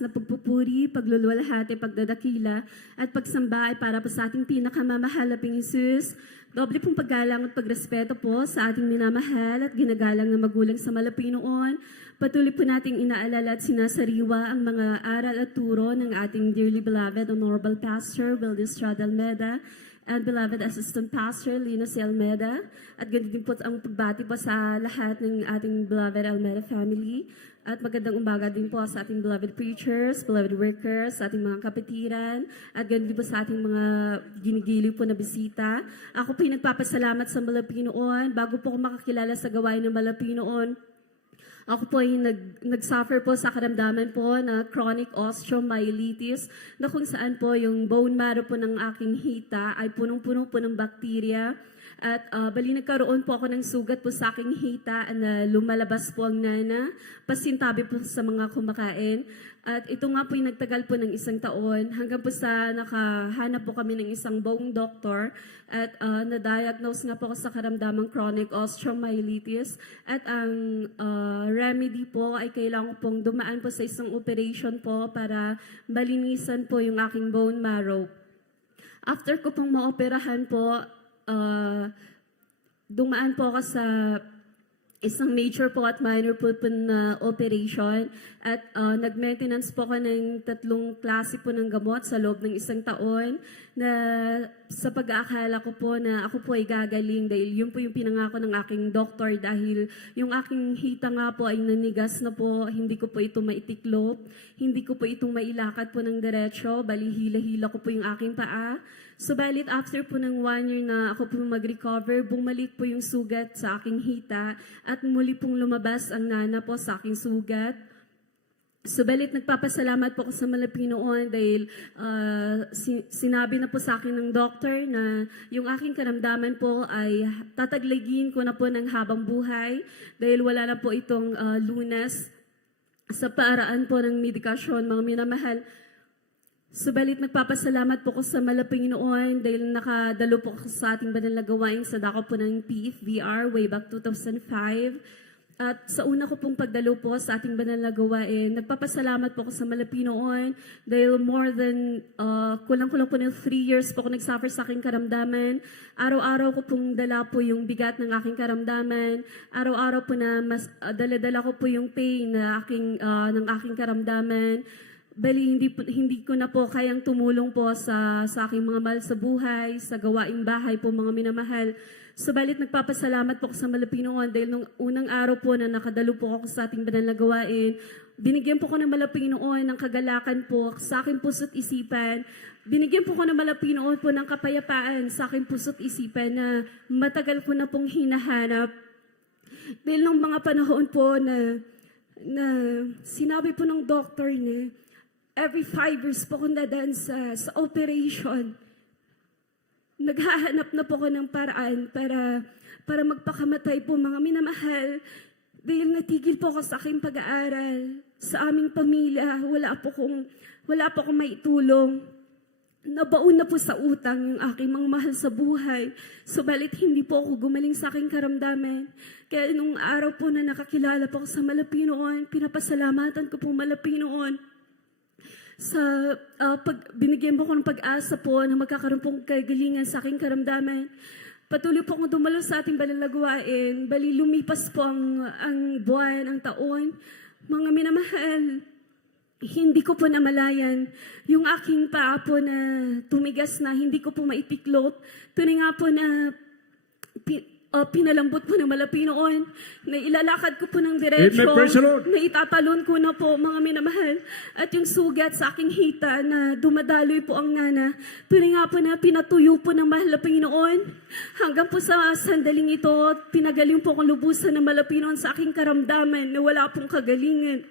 na pagpupuri, pagluluwalhati, pagdadakila, at pagsamba ay para po sa ating pinakamamahal na Panginoong Hesus. Doble pong paggalang at pagrespeto po sa ating minamahal at ginagalang na magulang sa Malapinoon. Patuloy po nating inaalala at sinasariwa ang mga aral at turo ng ating dearly beloved Honorable Pastor Wildis Strada Almeda and beloved Assistant Pastor Lina C. Almeda. At ganun din po ang pagbati po sa lahat ng ating beloved Almeda family. At magandang umaga din po sa ating beloved preachers, beloved workers, sa ating mga kapatiran, at ganun din po sa ating mga ginigiliw po na bisita. Ako po nagpapasalamat sa Malapinoon. Bago po ako makakilala sa gawain ng Malapinoon, ako po ay nag-suffer po sa karamdaman po na chronic osteomyelitis na kung saan po yung bone marrow po ng aking hita ay punong-puno po ng bakterya. At bali nagkaroon po ako ng sugat po sa aking hita na lumalabas po ang nana, pasintabi po sa mga kumakain. At ito nga po yung nagtagal po ng 1 taon hanggang po sa nakahanap po kami ng isang bone doctor at na-diagnose nga po ako sa karamdamang chronic osteomyelitis. At ang remedy po ay kailangan ko pong dumaan po sa isang operation po para malinisan po yung aking bone marrow. After ko pong maoperahan po, dumaan po ako sa isang major po at minor po na operation at nag-maintenance po ako ng 3 klase po ng gamot sa loob ng 1 taon na sa pag-aakala ko po na ako po ay gagaling dahil yun po yung pinangako ng aking doktor dahil yung aking hita nga po ay nanigas na po, hindi ko po ito maitiklop, hindi ko po itong mailakad po ng diretsyo, bali hila-hila ko po yung aking paa. Subalit after po ng 1 year na ako po mag-recover, bumalik po yung sugat sa aking hita at muli pong lumabas ang nana po sa aking sugat. Subalit nagpapasalamat po ako sa Malapinoon dahil sinabi na po sa akin ng doctor na yung aking karamdaman po ay tataglagin ko na po ng habang buhay dahil wala na po itong lunas sa paraan po ng medikasyon, mga minamahal. Subalit nagpapasalamat po ko sa Malapinoon dahil nakadalo po ako sa ating banal na gawain sa dako po ng PFVR way back 2005. At sa una ko pong pagdalo po sa ating banal na gawain, nagpapasalamat po ko sa Malapinoon dahil more than kulang-kulang po ng 3 years po ako nagsuffer sa aking karamdaman. Araw-araw ko pong dala po yung bigat ng aking karamdaman. Araw-araw po na mas dala-dala ko po yung pain na ng aking karamdaman. Bali, hindi ko na po kayang tumulong po sa aking mga mahal sa buhay, sa gawaing bahay po mga minamahal. Subalit nagpapasalamat po ako sa Malapinoon dahil nung unang araw po na nakadalo po ako sa ating banal na gawain, binigyan po ko ng Malapinoon ng kagalakan po sa aking puso't isipan. Binigyan po ko ng Malapinoon po ng kapayapaan sa aking puso't isipan na matagal ko na pong hinahanap. Dahil nung mga panahon po na sinabi po ng doktor niya, every 5 years po kung dadaan sa operation, naghahanap na po ko ng paraan para magpakamatay po mga minamahal. Dahil natigil po ako sa aking pag-aaral, sa aming pamilya, wala po kong maitulong. Nabaon na po sa utang yung aking mga mahal sa buhay. Subalit hindi po ako gumaling sa aking karamdaman. Kaya nung araw po na nakakilala po ako sa Malapinoon, pinapasalamatan ko po Malapinoon sa binigyan mo ko ng pag-asa po na magkakaroon pong kagalingan sa aking karamdaman. Patuloy po akong dumalo sa ating banal na gawain. Bali, lumipas po ang buwan, ang taon. Mga minamahal, hindi ko po namalayan yung aking paa po na tumigas na, hindi ko po maitiklop. Tunay nga po na pinalambot po ng Malapinoon, na ilalakad ko po ng diretsyo, na itatalon ko na po mga minamahal. At yung sugat sa aking hita na dumadaloy po ang nana, tunay nga po na pinatuyo po ng mahal na Panginoon. Hanggang po sa sandaling ito, pinagaling po akong lubusan ng Malapinoon sa aking karamdaman na wala pong kagalingan.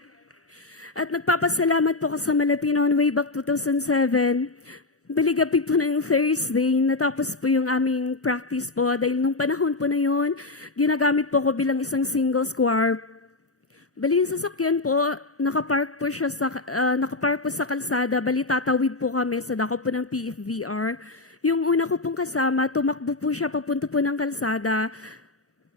At nagpapasalamat po ako sa Malapinoon way back 2007. Baligapi po ng Thursday, natapos po yung aming practice po dahil nung panahon po na yun, ginagamit po ko bilang isang single square. Bali yung sasakyan po, nakapark po sa kalsada, bali tatawid po kami sa dako po ng PFVR. Yung una ko pong kasama, tumakbo po siya papunta po ng kalsada.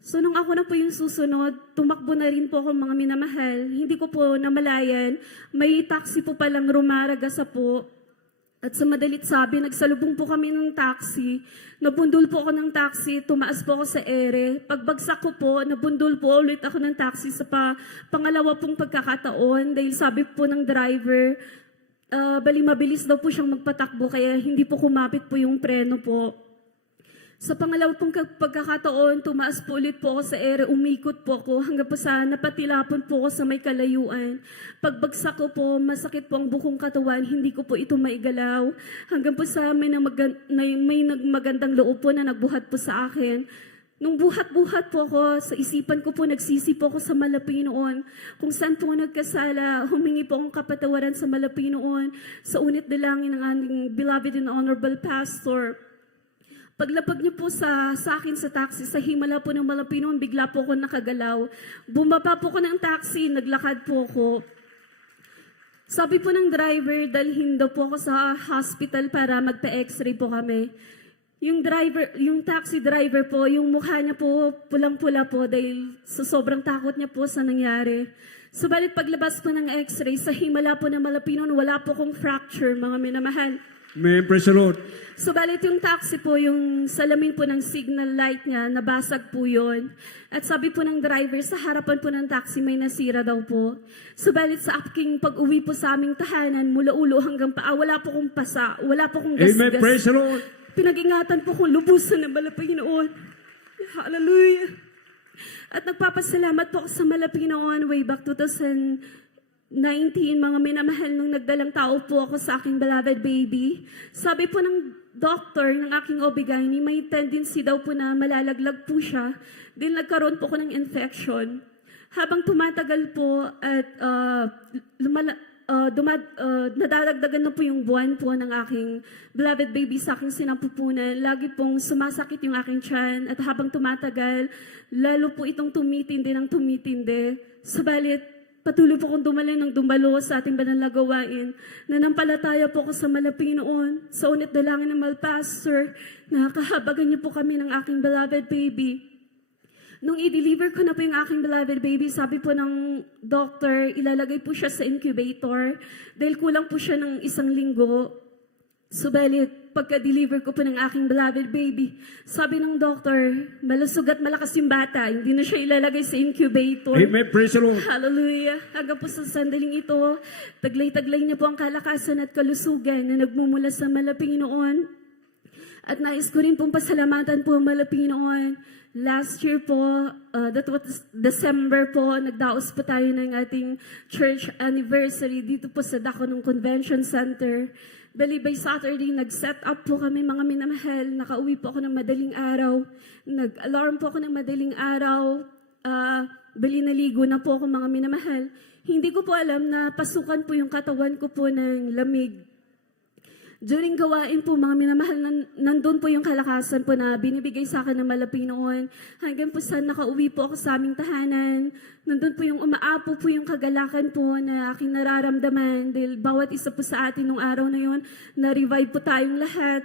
So nung ako na po yung susunod, tumakbo na rin po ako mga minamahal. Hindi ko po namalayan, may taxi po palang rumaragasa po. At sa madalit sabi, nagsalubong po kami ng taxi. Nabundol po ako ng taxi, tumaas po ako sa ere. Pagbagsak ko po, nabundol po ulit ako ng taxi sa pangalawa pong pagkakataon. Dahil sabi po ng driver, bali mabilis daw po siyang magpatakbo kaya hindi po kumapit po yung preno po. Sa pangalawang pong pagkakataon, tumaas po ulit po ako sa ere, umikot po ako hanggang po sa napatilapon po ako sa may kalayuan. Pagbagsak ko po, masakit po ang bukong katawan, hindi ko po ito maigalaw. Hanggang po sa may magandang loob po na nagbuhat po sa akin. Nung buhat-buhat po ako, sa isipan ko po, nagsisi po ako sa Malapinoon. Kung saan po nagkasala, humingi po akong kapatawaran sa Malapinoon, sa unit dalangin ng aming beloved and honorable pastor. Paglapag niyo po sa akin sa taxi, sa himala po ng Malapinoon, bigla po ako nakagalaw. Bumaba po ako ng taxi, naglakad po ako. Sabi po ng driver, dalhin daw po ako sa hospital para magpa-x-ray po kami. Yung taxi driver po, yung mukha niya po pulang-pula po dahil sa sobrang takot niya po sa nangyari. Subalit paglabas po ng x-ray, sa himala po ng Malapinoon, wala po akong fracture, mga minamahal. May praise the Lord. Subalit yung taxi po, yung salamin po ng signal light niya, nabasag po yun. At sabi po ng driver, sa harapan po ng taxi may nasira daw po. Subalit sa aking pag-uwi po sa aming tahanan, mula ulo hanggang paa, wala po kong pasa, wala po kong gasgas. Amen. Praise the Lord. Pinag-ingatan po kong lubusan ng Malapinoon. Hallelujah. At nagpapasalamat po ako sa Malapinoon way back 2019, mga minamahal, nung nagdalang tao po ako sa aking beloved baby. Sabi po ng doctor ng aking OB-GYN, may tendency daw po na malalaglag po siya. Then nagkaroon po ako ng infection. Habang tumatagal po at nadadagdagan na po yung buwan po ng aking beloved baby sa aking sinapupunan, lagi pong sumasakit yung aking tiyan. At habang tumatagal, lalo po itong tumitindi ng tumitindi. Sabalit, patuloy po kong dumalo sa ating banal na gawain. Nanampalataya po ako sa Malapinoon, sa unit dalangin ng Malpastor, na kahabagan niyo po kami ng aking beloved baby. Nung i-deliver ko na po yung aking beloved baby, sabi po ng doctor, ilalagay po siya sa incubator dahil kulang po siya ng 1 linggo. Subalit, pagka-deliver ko po ng aking beloved baby, sabi ng doctor, malusog at malakas yung bata, hindi na siya ilalagay sa incubator. Amen. Praise the Lord. Hallelujah. Hanggang po sa sandaling ito, taglay-taglay niya po ang kalakasan at kalusugan na nagmumula sa Malapinoon. At nais ko rin pong pasalamatan po ang Malapinoon. Last year po, that was December po, nagdaos po tayo ng ating church anniversary dito po sa Daconong Convention Center. Bali, by Saturday, nag-set up po kami, mga minamahal. Nakauwi po ako ng madaling araw. Nag-alarm po ako ng madaling araw. Bali, naligo na po ako, mga minamahal. Hindi ko po alam na pasukan po yung katawan ko po ng lamig. During gawain po, mga minamahal, nandun po yung kalakasan po na binibigay sa akin ng Malapinoon. Hanggang po sa nakauwi po ako sa aming tahanan, nandun po yung umaapo po yung kagalakan po na aking nararamdaman. Dahil bawat isa po sa atin nung araw na yun, na-revive po tayong lahat.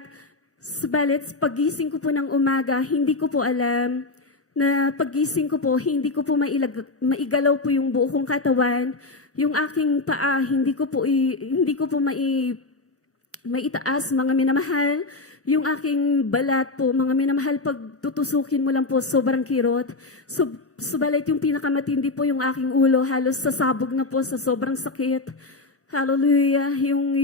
Subalit, pagising ko po ng umaga, hindi ko po alam na pagising ko po, hindi ko po maigalaw po yung buo kong katawan. Yung aking paa, hindi ko po maitaas, mga minamahal. Yung aking balat po, mga minamahal, pag tutusukin mo lang po, sobrang kirot. Subalit yung pinakamatindi po yung aking ulo, halos sasabog na po sa sobrang sakit. Hallelujah.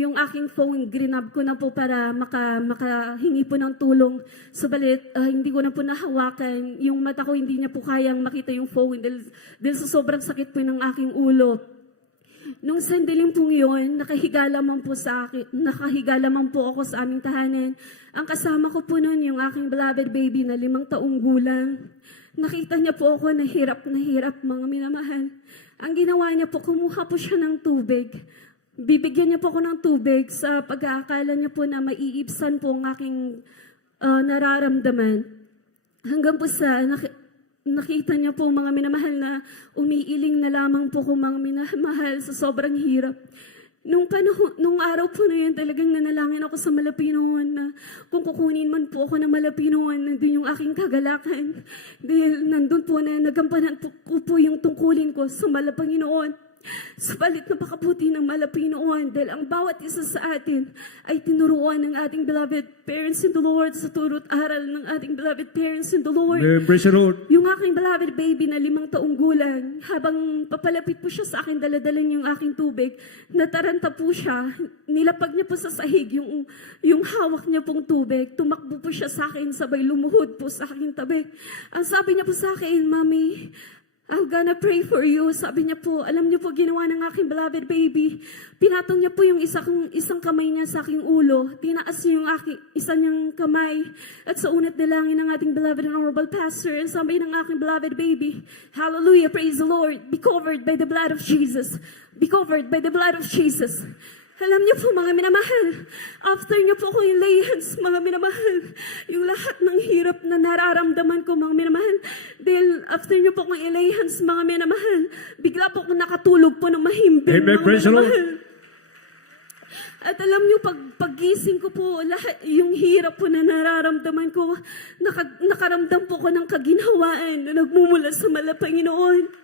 Yung aking phone, grinab ko na po para makahingi po ng tulong. Subalit, hindi ko na po nahawakan. Yung mata ko, hindi niya po kayang makita yung phone dahil sa sobrang sakit po ng aking ulo. Nung sandaling pong yun, nakahiga lamang po ako sa aming tahanan. Ang kasama ko po noon, yung aking beloved baby na 5 taong gulang. Nakita niya po ako na hirap, mga minamahal. Ang ginawa niya po, kumuha po siya ng tubig. Bibigyan niya po ako ng tubig sa pag-aakala niya po na maiibsan po ang aking nararamdaman. Hanggang po sa nakita niya po, mga minamahal, na umiiling na lamang po ko, mga minamahal, sa sobrang hirap. Nung araw po na yun, talagang nanalangin ako sa Malapinoon na kung kukunin man po ako ng Malapinoon, nandun yung aking kagalakan. Dahil nandun po na nagampanan ko po yung tungkulin ko sa Malapanginoon. Subalit napakabuti ng Malapinoon dahil ang bawat isa sa atin ay tinuruan ng ating beloved parents in the Lord sa turo't aral ng ating beloved parents in the Lord. Amen. Praise the Lord. Yung aking beloved baby na 5 taong gulang, habang papalapit po siya sa akin, daladalan yung aking tubig, nataranta po siya, nilapag niya po sa sahig yung hawak niya pong tubig, tumakbo po siya sa akin, sabay lumuhod po sa aking tabi. Ang sabi niya po sa akin, Mommy, I'm gonna pray for you. Sabi niya po, alam niyo po ginawa ng aking beloved baby. Pinatong niya po yung isang kamay niya sa aking ulo. Tinaas niya yung isa niyang kamay. At sa unat dalangin ng ating beloved and honorable pastor, ang sabi ng aking beloved baby, Hallelujah, praise the Lord. Be covered by the blood of Jesus. Be covered by the blood of Jesus. Alam niyo po mga minamahal, after niyo po akong lay hands, mga minamahal, yung lahat ng hirap na nararamdaman ko, mga minamahal, dahil after niyo po akong lay hands, mga minamahal, bigla po akong nakatulog po ng mahimbing, Amen. mga Praise the Lord. minamahal. At alam niyo, paggising ko po, lahat yung hirap po na nararamdaman ko, nakaramdam po ko ng kaginhawaan na nagmumula sa Malapanginoon.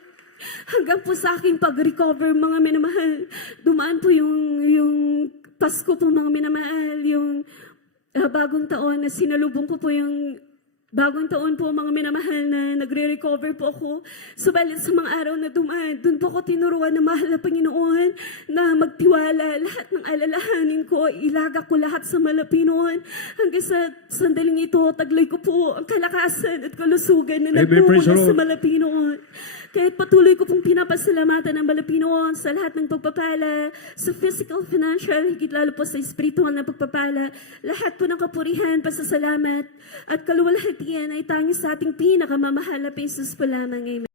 Hanggang po sa aking pag-recover, mga minamahal, dumaan po yung Pasko po, mga minamahal, yung bagong taon na sinalubong ko po yung bagong taon po, mga minamahal, na nagre-recover po ako. Subalit sa mga araw na dumaan, dun po ko tinuruan na mahal na Panginoon na magtiwala. Lahat ng alalahanin ko, ilaga ko lahat sa Malapinoon. Hanggang sa sandaling ito, taglay ko po ang kalakasan at kalusugan na Amen. Praise the nagmumula sa Lord. Malapinoon. Kahit patuloy ko pong pinapasalamatan ng Malapinoon sa lahat ng pagpapala, sa physical, financial, higit lalo po sa spiritual na pagpapala, lahat po ng kapurihan, pasasalamat, at kaluwalhatian ay tanging sa ating pinakamamahal na Jesus po lamang. Amen.